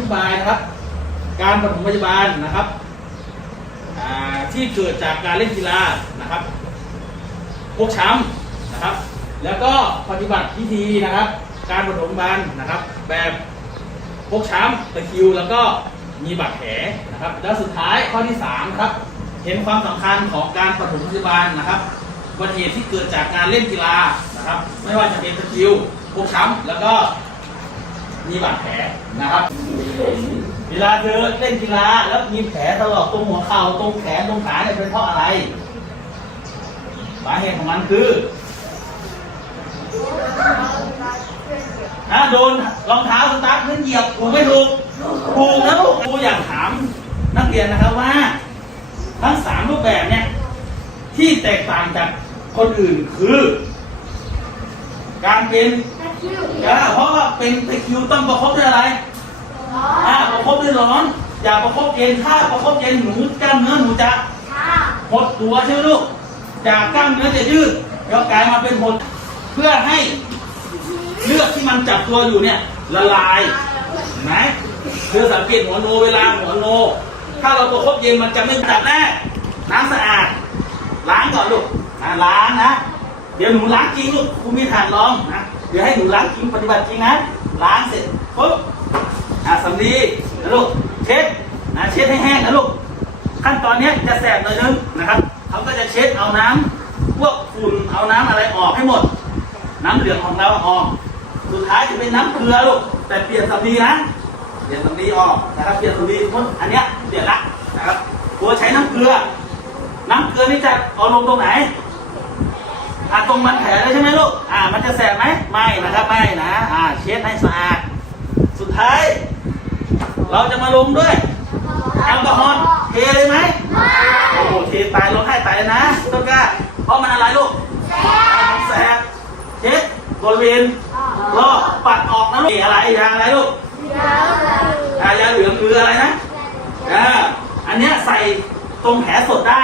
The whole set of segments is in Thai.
ธิบายนะครับ การปฐมพยาบาลนะครับที่เกิดจากการเล่นกีฬานะครับพกช้ำนะครับ แล้วก็ปฏิบัติพิธีนะครับ การปฐมพยาบาลนะครับ แบบพกช้ำตะคิว แล้วก็มีบาดแผลนะครับ แล้วสุดท้ายข้อที่3ครับเห็นความสำคัญของการปฐมพยาบาลนะครับอุบัติเหตุที่เกิดจากการเล่นกีฬานะครับ ไม่ว่าจะเป็นตะคิวพกช้ำแล้วก็ มีบาดแผลนะครับ เวลาเธอเล่นกีฬาแล้วมีแผลตลอดตรงหัวเข่าตรงแขนตรงขาเนี่ยเป็นเพราะอะไร สาเหตุของมันคือนะโดนรองเท้าสตาร์ทพื้นเหยียบถูกไม่ถูกถูกนะลูกครูอยากถามนักเรียนนะครับว่า ทั้งสามรูปแบบเนี่ยที่แตกต่างจากคนอื่นคือ การเป็น อ่าเพราะว่าเป็นตะคริวต้องประคบด้วยอะไรอ่าประคบด้วยร้อน อย่าประคบเย็นถ้าประคบเย็นหนูกล้ามเนื้อหนูจะหดตัวใช่ไหมลูกจากกล้ามเนื้อจะยืดแล้วกลายมาเป็นหดเพื่อให้เลือดที่มันจับตัวอยู่เนี่ยละลายเห็นไหมเธอสังเกตหัวโนเวลาหัวโน ถ้าเราประคบเย็นมันจะไม่จับแน่น้ำสะอาด ล้างก่อนลูกนะล้างนะ เดี๋ยวหนูล้างจริงลูกครูมีฐานรองนะ เดี๋ยวให้หนูล้างจริงปฏิบัติจริงนะล้างเสร็จปุ๊บอะสำลีนะลูกเช็ดนะเช็ดให้แห้งนะลูกขั้นตอนนี้จะแสบหน่อยนึงนะครับเขาก็จะเช็ดเอาน้ำพวกฝุ่นเอาน้ำอะไรออกให้หมด น้ำเหลืองของเราออก สุดท้ายจะเป็นน้ำเกลือลูกแต่เปลี่ยนสำลีนะเปลี่ยนสำลีออกนะครับเปลี่ยนสำลีพ้นอันเนี้ยเปลี่ยนละนะครับตัวใช้น้ำเกลือ น้ำเกลือนี่จะเอาลงตรงไหน อะตรงมันแผลเลยใช่ไหมลูก อ่ามันจะแสบไหมไม่นะครับไม่นะ อ่าเช็ดให้สะอาด สุดท้าย เราจะมาลงด้วยแอลกอฮอล์เทเลยไหมโอ้โหเทตายลงให้ตายเลยนะต้นกล้าเพราะมันอะไรลูกมันแสบเช็ดบริเวณรอบปัดออกนะลูกอะไรยาอะไรลูกอ่ายาเหลืองคืออะไรนะอ่าอันเนี้ยใส่ตรงแผลสดได้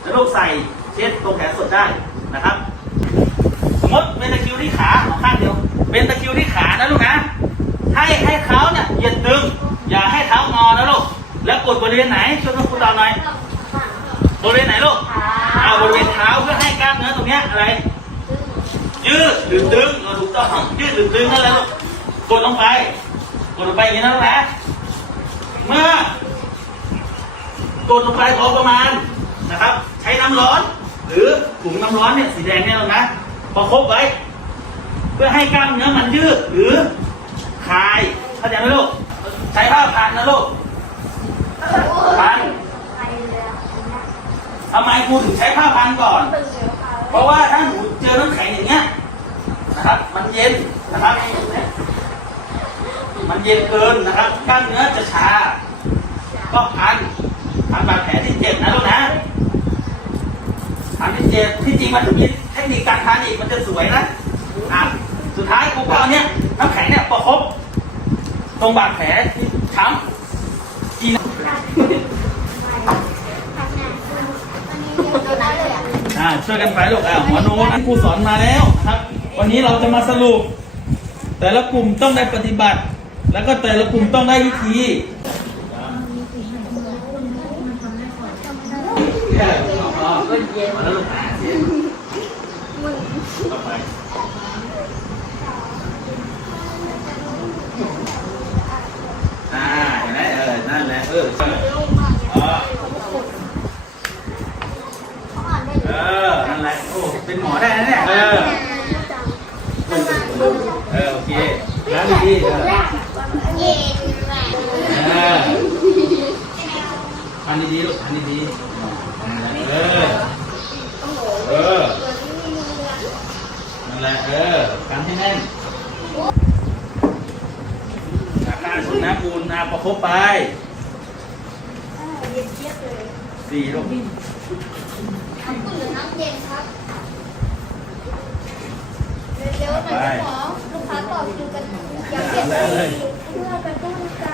แล้วลูกใส่เช็ดตรงแผลสดได้ เป็นตะคริวที่ขานะลูกนะ ให้ให้เท้าเนี่ยเหยียดตึง อย่าให้เท้างอนะลูก แล้วกดบริเวณไหนช่วยคุณครูดาวหน่อย บริเวณไหนลูกอ่าบริเวณเท้าเพื่อให้กล้ามเนื้อตรงเนี้ยอะไร ยืดหรือตึงเออถูกต้องยืดหรือตึงนั่นแหละลูก กดลงไป กดลงไปอย่างนี้นะลูกนะ เมื่อกดลงไปพอประมาณนะครับ ใช้น้ำร้อน หรือถุงน้ำร้อนเนี่ยสีแดงเนี่ยนะประคบไว้ เพื่อให้กล้ามเนื้อมันยืดหรือคลายเข้าใจไหมลูกใช้ผ้าพันนะลูกพันทำไมครูถึงใช้ผ้าพันก่อน เพราะว่าถ้าหนูเจอน้ำแข็งอย่างเงี้ยนะครับ มันเย็นนะครับ มันเย็นเกินนะครับกล้ามเนื้อจะชาก็พันพันบาดแผลที่เจ็บนะลูกนะพันที่เจ็บที่จริงมันจะมีเทคนิคการทานอีกมันจะสวยนะอะ สุดท้ายกูก็เอาเนี้ยน้ำแข็งเนี่ยประคบตรงบาดแผลที่ช้ำกินอ่าช่วยกันไปลูกอ่าหัวโน้นครูสอนมาแล้วนะครับ วันนี้เราจะมาสรุป แต่ละกลุ่มต้องได้ปฏิบัติ แล้วก็แต่ละกลุ่มต้องได้วิธีก็เย็นแล้วลูกหาเสียต่อไปอ่าเห็นไหมเออ นั่นแหละ เออเออเออ นั่นแหละ โอ้ เป็นหมอได้นะเนี่ย เออ เออ โอเคแล้วดีๆเออเออทำดีๆลูกทำดีๆเออ เออ นั่นแหละ เออกันให้แน่นอาการสุน้ำมูลนาประคบไป สี่ลูกเร็วๆหน่อยคุณหมอลูกค้าต่อคิวกันอย่าเปลี่ยนเลยเพื่อกระตุ้นการ